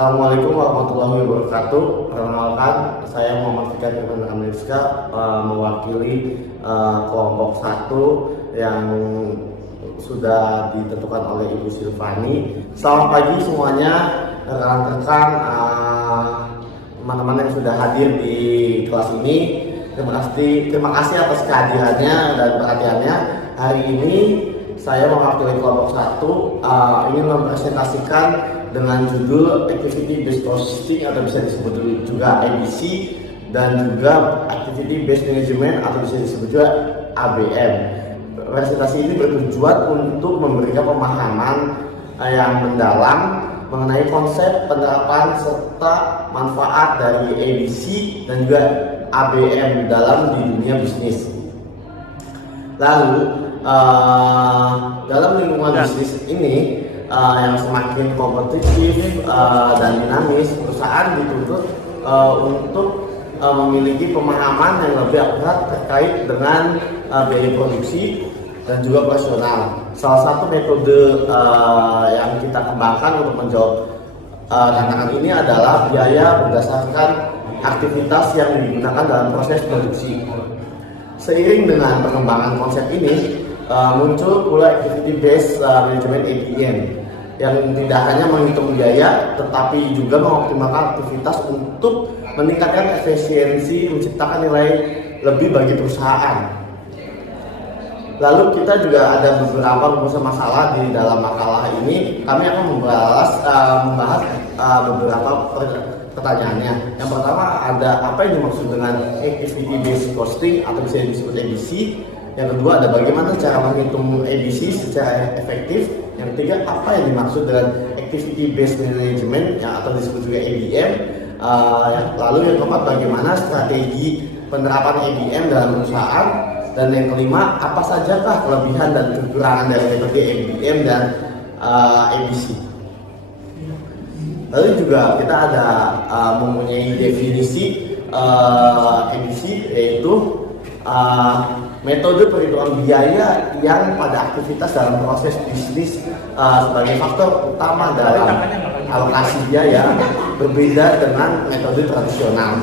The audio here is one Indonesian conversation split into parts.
Assalamualaikum warahmatullahi wabarakatuh. Perkenalkan, saya Muhammad Fikar Firman Amrizka, mewakili kelompok 1 yang sudah ditentukan oleh Ibu Silvani. Selamat pagi semuanya, rekan-rekan, teman-teman yang sudah hadir di kelas ini. Terima kasih atas kehadirannya dan perhatiannya. Hari ini saya mewakili kelompok 1 ingin mempresentasikan dengan judul Activity Based Costing atau bisa disebut juga ABC, dan juga Activity Based Management atau bisa disebut juga ABM. Presentasi ini bertujuan untuk memberikan pemahaman yang mendalam mengenai konsep, penerapan, serta manfaat dari ABC dan juga ABM dalam di dunia bisnis. Lalu dalam lingkungan bisnis ini yang semakin kompetitif dan dinamis, perusahaan dituntut untuk memiliki pemahaman yang lebih akurat terkait dengan biaya produksi dan juga operasional. Salah satu metode yang kita kembangkan untuk menjawab tantangan ini adalah biaya berdasarkan aktivitas yang digunakan dalam proses produksi. Seiring dengan perkembangan konsep ini, muncul pula Activity Based Management ABM yang tidak hanya menghitung biaya tetapi juga mengoptimalkan aktivitas untuk meningkatkan efisiensi, menciptakan nilai lebih bagi perusahaan. Lalu kita juga ada beberapa masalah di dalam makalah ini. Kami akan membahas beberapa pertanyaannya. Yang pertama, ada apa yang dimaksud dengan Activity Based Costing atau bisa disebut ABC. Yang kedua, ada bagaimana cara menghitung ABC secara efektif. Yang ketiga, apa yang dimaksud dengan Activity Based Management atau disebut juga ABM. Lalu yang keempat, bagaimana strategi penerapan ABM dalam perusahaan. Dan yang kelima, apa sajakah kelebihan dan kekurangan dari metode ABM dan ABC. Lalu juga kita ada mempunyai definisi ABC, yaitu metode perhitungan biaya yang pada aktivitas dalam proses bisnis sebagai faktor utama dalam alokasi biaya, berbeda dengan metode tradisional.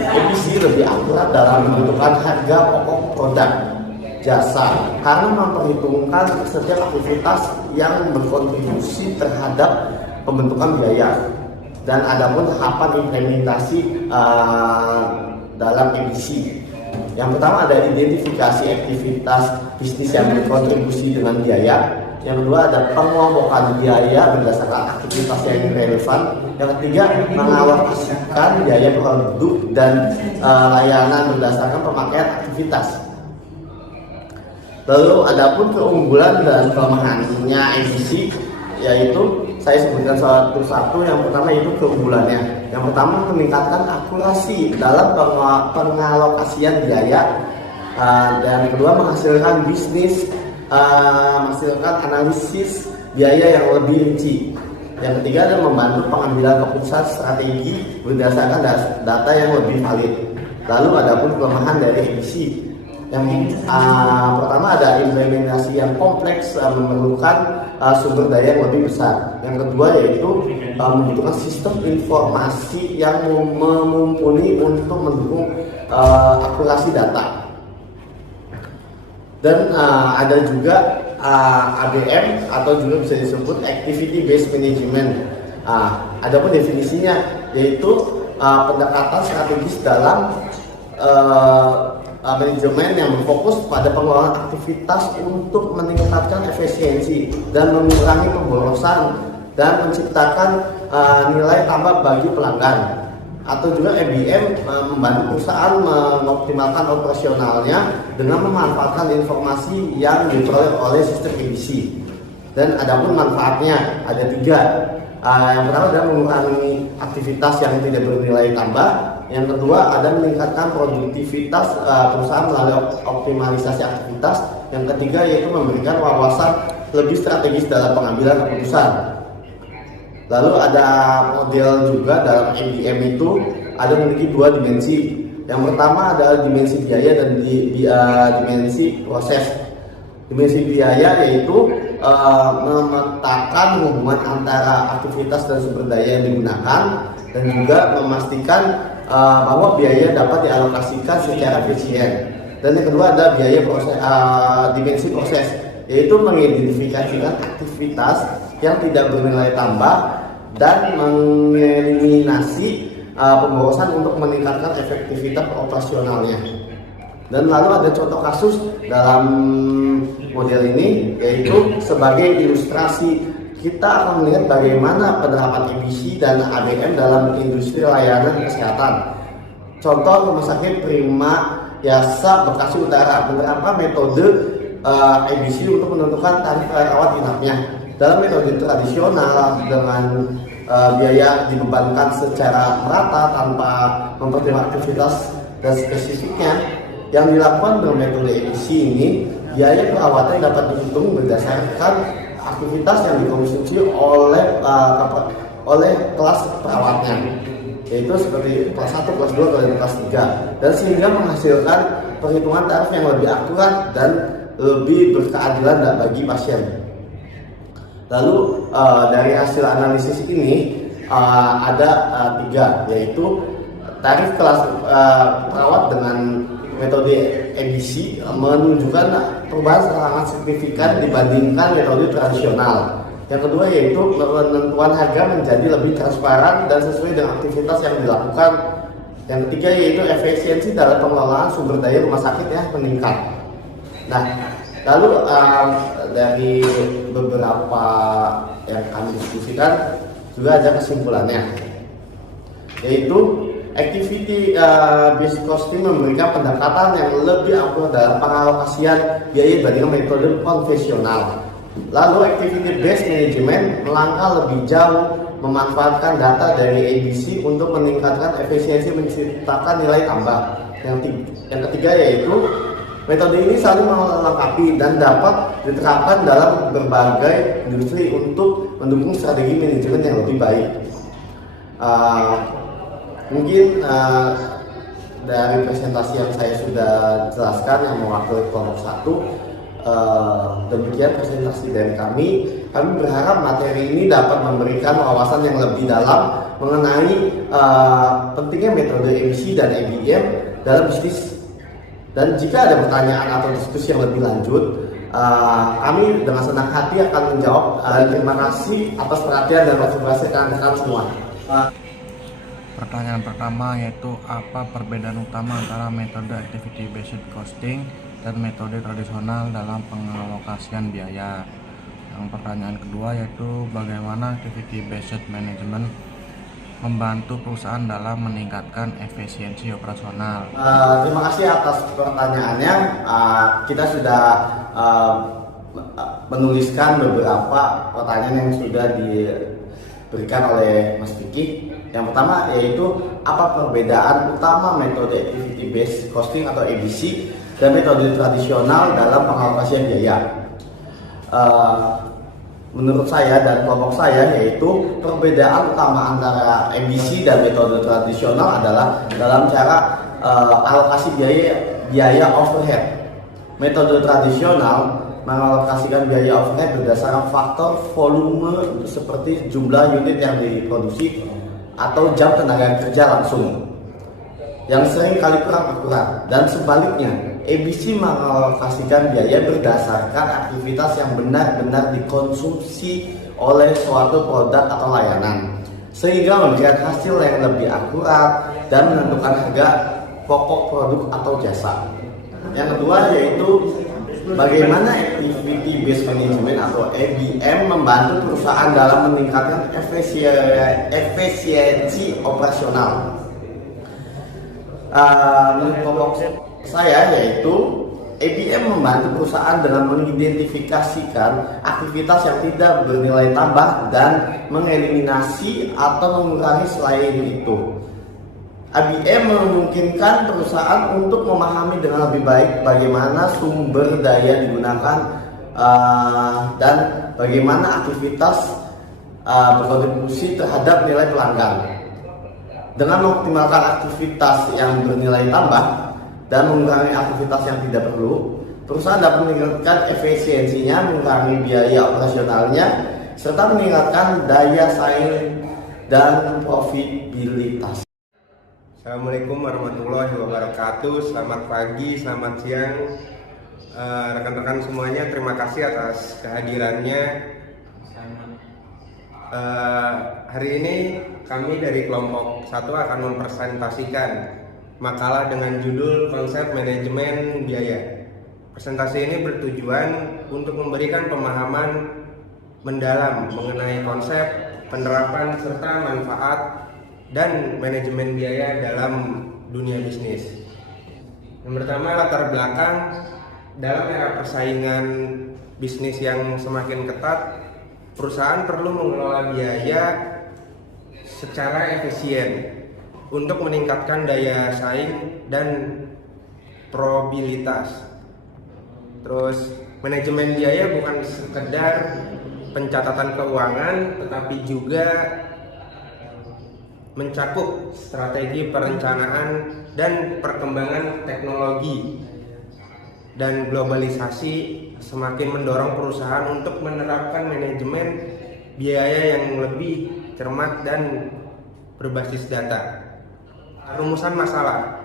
ABC lebih akurat dalam menentukan harga pokok produk jasa karena memperhitungkan setiap aktivitas yang berkontribusi terhadap pembentukan biaya. Dan adapun tahapan implementasi dalam ABC. Yang pertama ada identifikasi aktivitas bisnis yang berkontribusi dengan biaya. Yang kedua ada pengelompokan biaya berdasarkan aktivitas yang relevan. Yang ketiga, mengalokasikan biaya produk dan layanan berdasarkan pemakaian aktivitas. Lalu adapun keunggulan dan kelemahannya ABC, yaitu saya sebutkan satu-satu. Yang pertama itu keunggulannya. Yang pertama, meningkatkan akurasi dalam pengalokasian biaya. Dan kedua, menghasilkan analisis biaya yang lebih rinci. Yang ketiga adalah membantu pengambilan keputusan strategi berdasarkan data yang lebih valid. Lalu adapun kelemahan dari ABC. Yang pertama ada implementasi yang kompleks, memerlukan sumber daya yang lebih besar. Yang kedua yaitu membutuhkan sistem informasi yang mumpuni untuk mendukung akurasi data. Dan ada juga ABM atau juga bisa disebut Activity Based Management. Adapun definisinya yaitu pendekatan strategis dalam manajemen yang berfokus pada pengelolaan aktivitas untuk meningkatkan efisiensi dan mengurangi pemborosan dan menciptakan nilai tambah bagi pelanggan. Atau juga ABM membantu perusahaan mengoptimalkan operasionalnya dengan memanfaatkan informasi yang diperoleh oleh sistem ABC. Dan adapun manfaatnya ada 3. Yang pertama adalah mengurangi aktivitas yang tidak bernilai tambah. Yang kedua ada meningkatkan produktivitas perusahaan melalui optimalisasi aktivitas. Yang ketiga yaitu memberikan wawasan lebih strategis dalam pengambilan keputusan. Lalu ada model juga dalam ABM itu ada memiliki 2 dimensi. Yang pertama adalah dimensi biaya dan dimensi proses. Dimensi biaya yaitu memetakan hubungan antara aktivitas dan sumber daya yang digunakan, dan juga memastikan bahwa biaya dapat dialokasikan secara efisien. Dan yang kedua adalah biaya proses, dimensi proses, yaitu mengidentifikasikan aktivitas yang tidak bernilai tambah dan mengeliminasi pemborosan untuk meningkatkan efektivitas operasionalnya. Dan lalu ada contoh kasus dalam model ini, yaitu sebagai ilustrasi kita akan melihat bagaimana penerapan EBC dan ABM dalam industri layanan kesehatan. Contoh Rumah Sakit Prima Yasa Bekasi Utara menerapkan metode EBC untuk menentukan tarif rawat inapnya. Dalam metode tradisional dengan biaya dibebankan secara merata tanpa mempertimbangkan aktivitas dan spesifiknya, yang dilakukan dengan metode EBC ini, biaya perawatan dapat dihitung berdasarkan aktivitas yang dikonsumsi oleh kelas perawatnya, yaitu seperti kelas 1, kelas 2, dan kelas 3, dan sehingga menghasilkan perhitungan tarif yang lebih akurat dan lebih berkeadilan bagi pasien. Lalu dari hasil analisis ini ada 3, yaitu tarif kelas perawat dengan metode EBC menunjukkan perubahan sangat signifikan dibandingkan metode tradisional. Yang kedua yaitu penentuan harga menjadi lebih transparan dan sesuai dengan aktivitas yang dilakukan. Yang ketiga yaitu efisiensi dalam pengelolaan sumber daya rumah sakit meningkat. Nah, lalu dari beberapa yang kami diskusikan juga ada kesimpulannya, yaitu activity based costing memberikan pendekatan yang lebih akurat dalam pengalokasian biaya dibandingkan metode konvensional. Lalu activity based management melangkah lebih jauh, memanfaatkan data dari ABC untuk meningkatkan efisiensi menciptakan nilai tambah. Yang ketiga yaitu metode ini saling melengkapi dan dapat diterapkan dalam berbagai industri untuk mendukung strategi manajemen yang lebih baik. Mungkin dari presentasi yang saya sudah jelaskan yang mewakili kelompok 1, demikian presentasi dari kami. Kami berharap materi ini dapat memberikan wawasan yang lebih dalam mengenai pentingnya metode EBC dan ABM dalam bisnis. Dan jika ada pertanyaan atau diskusi yang lebih lanjut, kami dengan senang hati akan menjawab. Terima kasih atas perhatian dan observasi rekan-rekan semua. Pertanyaan pertama yaitu apa perbedaan utama antara metode activity based costing dan metode tradisional dalam pengalokasian biaya. Yang pertanyaan kedua yaitu bagaimana activity based management membantu perusahaan dalam meningkatkan efisiensi operasional. Terima kasih atas pertanyaannya. Kita sudah menuliskan beberapa pertanyaan yang sudah diberikan oleh Mas Vicky. Yang pertama yaitu apa perbedaan utama metode activity based costing atau ABC dan metode tradisional dalam pengalokasian biaya. Menurut saya dan kelompok saya yaitu perbedaan utama antara ABC dan metode tradisional adalah dalam cara alokasi biaya overhead. Metode tradisional mengalokasikan biaya overhead berdasarkan faktor volume seperti jumlah unit yang diproduksi atau jam tenaga kerja langsung yang sering kali kurang akurat, dan sebaliknya ABC mengalokasikan biaya berdasarkan aktivitas yang benar-benar dikonsumsi oleh suatu produk atau layanan sehingga memberikan hasil yang lebih akurat dan menentukan harga pokok produk atau jasa. Yang kedua yaitu bagaimana activity based management atau ABM membantu perusahaan dalam meningkatkan efisiensi operasional. Menurut kelompok saya yaitu ABM membantu perusahaan dengan mengidentifikasikan aktivitas yang tidak bernilai tambah dan mengeliminasi atau mengurangi selain itu. ABM memungkinkan perusahaan untuk memahami dengan lebih baik bagaimana sumber daya digunakan dan bagaimana aktivitas berkontribusi terhadap nilai pelanggan. Dengan mengoptimalkan aktivitas yang bernilai tambah dan mengurangi aktivitas yang tidak perlu, Perusahaan dapat meningkatkan efisiensinya, mengurangi biaya operasionalnya, serta meningkatkan daya saing dan profitabilitas. Assalamualaikum warahmatullahi wabarakatuh. Selamat pagi, selamat siang, rekan-rekan semuanya. Terima kasih atas kehadirannya. Hari ini kami dari kelompok 1 akan mempresentasikan makalah dengan judul Konsep Manajemen Biaya. Presentasi ini bertujuan untuk memberikan pemahaman mendalam mengenai konsep, penerapan, serta manfaat dan manajemen biaya dalam dunia bisnis. Yang pertama, latar belakang. Dalam era persaingan bisnis yang semakin ketat, perusahaan perlu mengelola biaya secara efisien untuk meningkatkan daya saing dan probabilitas. Terus, manajemen biaya bukan sekedar pencatatan keuangan, tetapi juga mencakup strategi perencanaan dan perkembangan teknologi dan globalisasi semakin mendorong perusahaan untuk menerapkan manajemen biaya yang lebih cermat dan berbasis data. Rumusan masalah.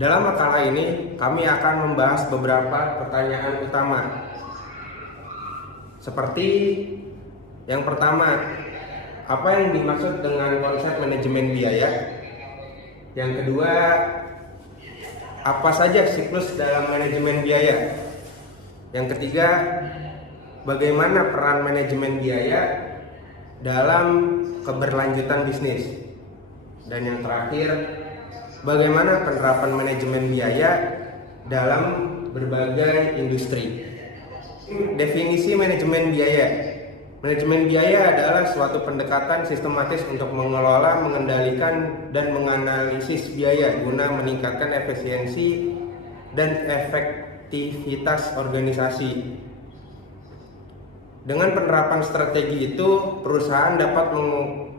Dalam makalah ini kami akan membahas beberapa pertanyaan utama. Seperti yang pertama, apa yang dimaksud dengan konsep manajemen biaya? Yang kedua, apa saja siklus dalam manajemen biaya? Yang ketiga, bagaimana peran manajemen biaya dalam keberlanjutan bisnis? Dan yang terakhir, bagaimana penerapan manajemen biaya dalam berbagai industri? Definisi manajemen biaya. Manajemen biaya adalah suatu pendekatan sistematis untuk mengelola, mengendalikan, dan menganalisis biaya guna meningkatkan efisiensi dan efektivitas organisasi. Dengan penerapan strategi itu, perusahaan dapat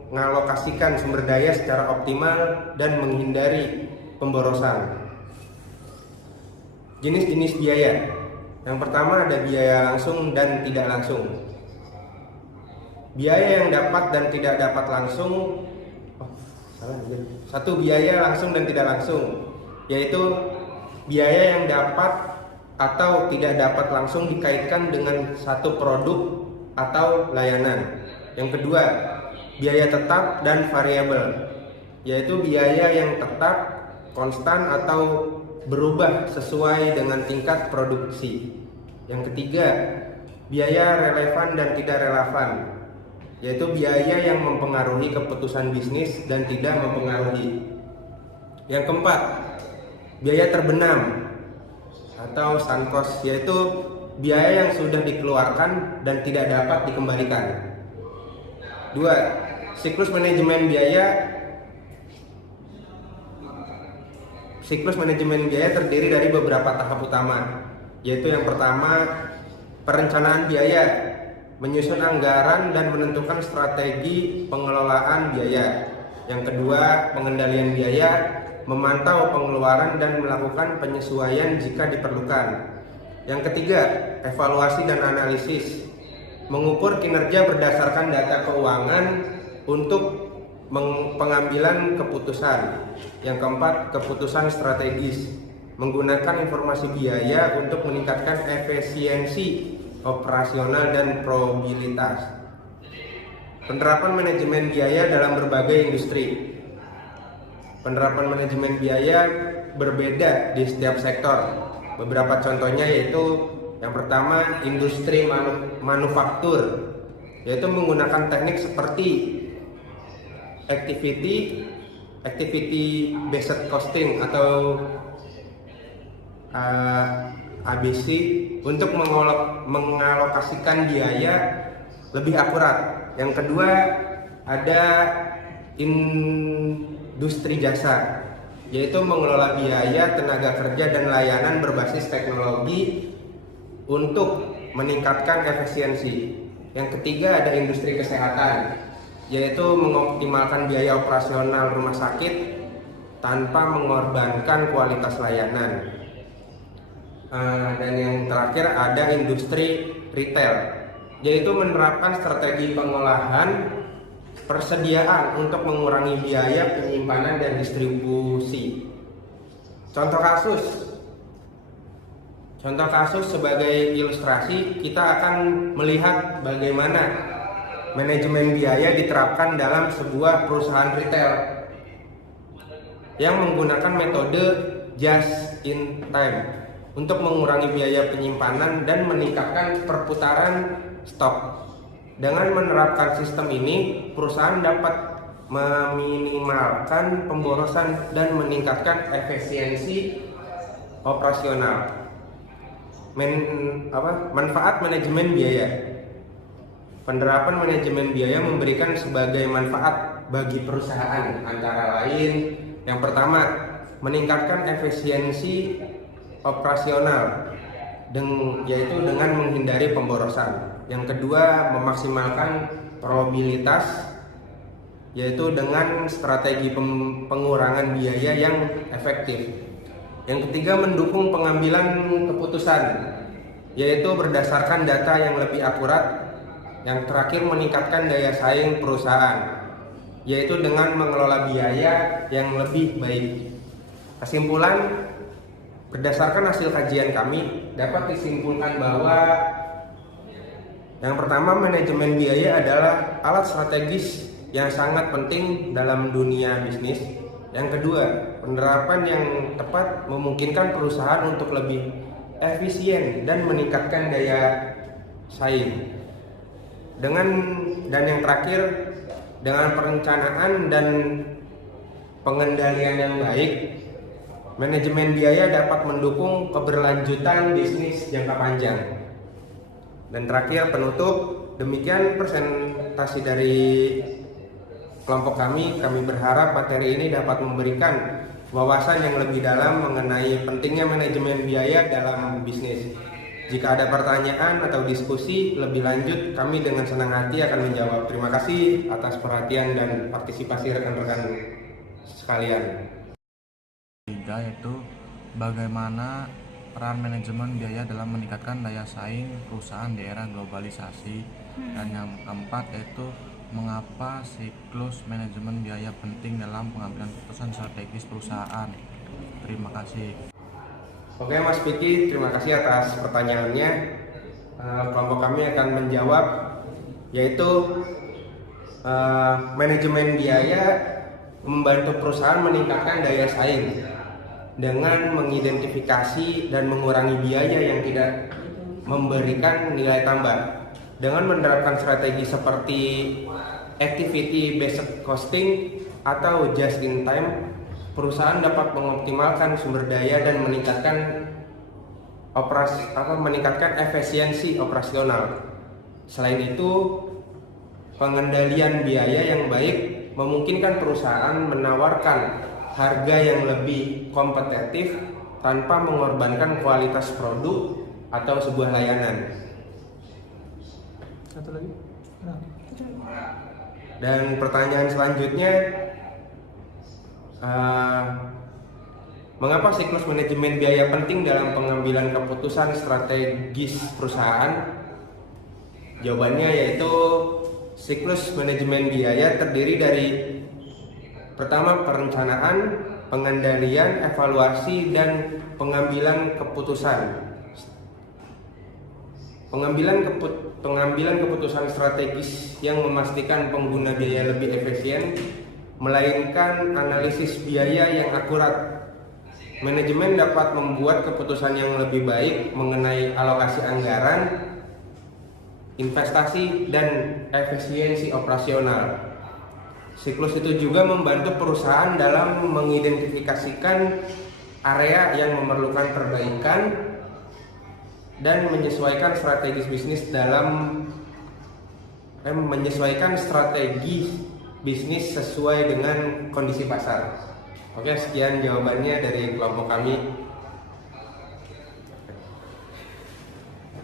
mengalokasikan sumber daya secara optimal dan menghindari pemborosan. Jenis-jenis biaya. Yang pertama ada biaya langsung dan tidak langsung. Biaya yang dapat dan tidak dapat langsung. Satu, biaya langsung dan tidak langsung, yaitu biaya yang dapat atau tidak dapat langsung dikaitkan dengan satu produk atau layanan. Yang kedua, biaya tetap dan variabel, yaitu biaya yang tetap, konstan atau berubah sesuai dengan tingkat produksi. Yang ketiga, biaya relevan dan tidak relevan, yaitu biaya yang mempengaruhi keputusan bisnis dan tidak mempengaruhi. Yang keempat, biaya terbenam atau sunk cost, yaitu biaya yang sudah dikeluarkan dan tidak dapat dikembalikan. Dua, siklus manajemen biaya. Siklus manajemen biaya terdiri dari beberapa tahap utama, yaitu yang pertama, perencanaan biaya, menyusun anggaran dan menentukan strategi pengelolaan biaya. Yang kedua, pengendalian biaya, memantau pengeluaran dan melakukan penyesuaian jika diperlukan. Yang ketiga, evaluasi dan analisis, mengukur kinerja berdasarkan data keuangan untuk pengambilan keputusan. Yang keempat, keputusan strategis, menggunakan informasi biaya untuk meningkatkan efisiensi operasional dan probabilitas. Penerapan manajemen biaya dalam berbagai industri. Penerapan manajemen biaya berbeda di setiap sektor. Beberapa contohnya yaitu yang pertama, industri manufaktur, yaitu menggunakan teknik seperti activity based costing atau ABC untuk mengalokasikan biaya lebih akurat. Yang kedua, ada industri jasa, yaitu mengelola biaya, tenaga kerja, dan layanan berbasis teknologi untuk meningkatkan efisiensi. Yang ketiga, ada industri kesehatan, yaitu mengoptimalkan biaya operasional rumah sakit tanpa mengorbankan kualitas layanan. Dan yang terakhir ada industri retail, yaitu menerapkan strategi pengolahan persediaan untuk mengurangi biaya penyimpanan dan distribusi. Contoh kasus sebagai ilustrasi, kita akan melihat bagaimana manajemen biaya diterapkan dalam sebuah perusahaan retail yang menggunakan metode just in time untuk mengurangi biaya penyimpanan dan meningkatkan perputaran stok. Dengan menerapkan sistem ini, perusahaan dapat meminimalkan pemborosan dan meningkatkan efisiensi operasional. Manfaat manajemen biaya. Penerapan manajemen biaya memberikan sebagai manfaat bagi perusahaan, antara lain yang pertama, meningkatkan efisiensi operasional, yaitu dengan menghindari pemborosan. Yang kedua, memaksimalkan probabilitas, yaitu dengan strategi pengurangan biaya yang efektif. Yang ketiga, mendukung pengambilan keputusan, yaitu berdasarkan data yang lebih akurat. Yang terakhir, meningkatkan daya saing perusahaan, yaitu dengan mengelola biaya yang lebih baik. Kesimpulan, berdasarkan hasil kajian kami, dapat disimpulkan bahwa yang pertama, manajemen biaya adalah alat strategis yang sangat penting dalam dunia bisnis. Yang kedua, penerapan yang tepat memungkinkan perusahaan untuk lebih efisien dan meningkatkan daya saing. Dan yang terakhir, dengan perencanaan dan pengendalian yang baik, manajemen biaya dapat mendukung keberlanjutan bisnis jangka panjang. Dan terakhir, penutup, demikian presentasi dari kelompok kami. Kami berharap materi ini dapat memberikan wawasan yang lebih dalam mengenai pentingnya manajemen biaya dalam bisnis. Jika ada pertanyaan atau diskusi lebih lanjut, kami dengan senang hati akan menjawab. Terima kasih atas perhatian dan partisipasi rekan-rekan sekalian. Ketiga, yaitu bagaimana peran manajemen biaya dalam meningkatkan daya saing perusahaan di era globalisasi. Dan yang keempat, yaitu mengapa siklus manajemen biaya penting dalam pengambilan keputusan strategis perusahaan. Terima kasih. Oke Mas Piki, terima kasih atas pertanyaannya. Kelompok kami akan menjawab, yaitu manajemen biaya membantu perusahaan meningkatkan daya saing dengan mengidentifikasi dan mengurangi biaya yang tidak memberikan nilai tambah. Dengan menerapkan strategi seperti activity based costing atau just in time, perusahaan dapat mengoptimalkan sumber daya dan meningkatkan efisiensi operasional. Selain itu, pengendalian biaya yang baik memungkinkan perusahaan menawarkan harga yang lebih kompetitif tanpa mengorbankan kualitas produk atau sebuah layanan. Satu lagi. Dan pertanyaan selanjutnya, mengapa siklus manajemen biaya penting dalam pengambilan keputusan strategis perusahaan? Jawabannya yaitu siklus manajemen biaya terdiri dari pertama, perencanaan, pengendalian, evaluasi, dan pengambilan keputusan. Pengambilan keputusan strategis yang memastikan pengguna biaya lebih efisien, melainkan analisis biaya yang akurat. Manajemen dapat membuat keputusan yang lebih baik mengenai alokasi anggaran, investasi, dan efisiensi operasional. Siklus itu juga membantu perusahaan dalam mengidentifikasikan area yang memerlukan perbaikan dan menyesuaikan strategi bisnis sesuai dengan kondisi pasar. Oke, sekian jawabannya dari kelompok kami.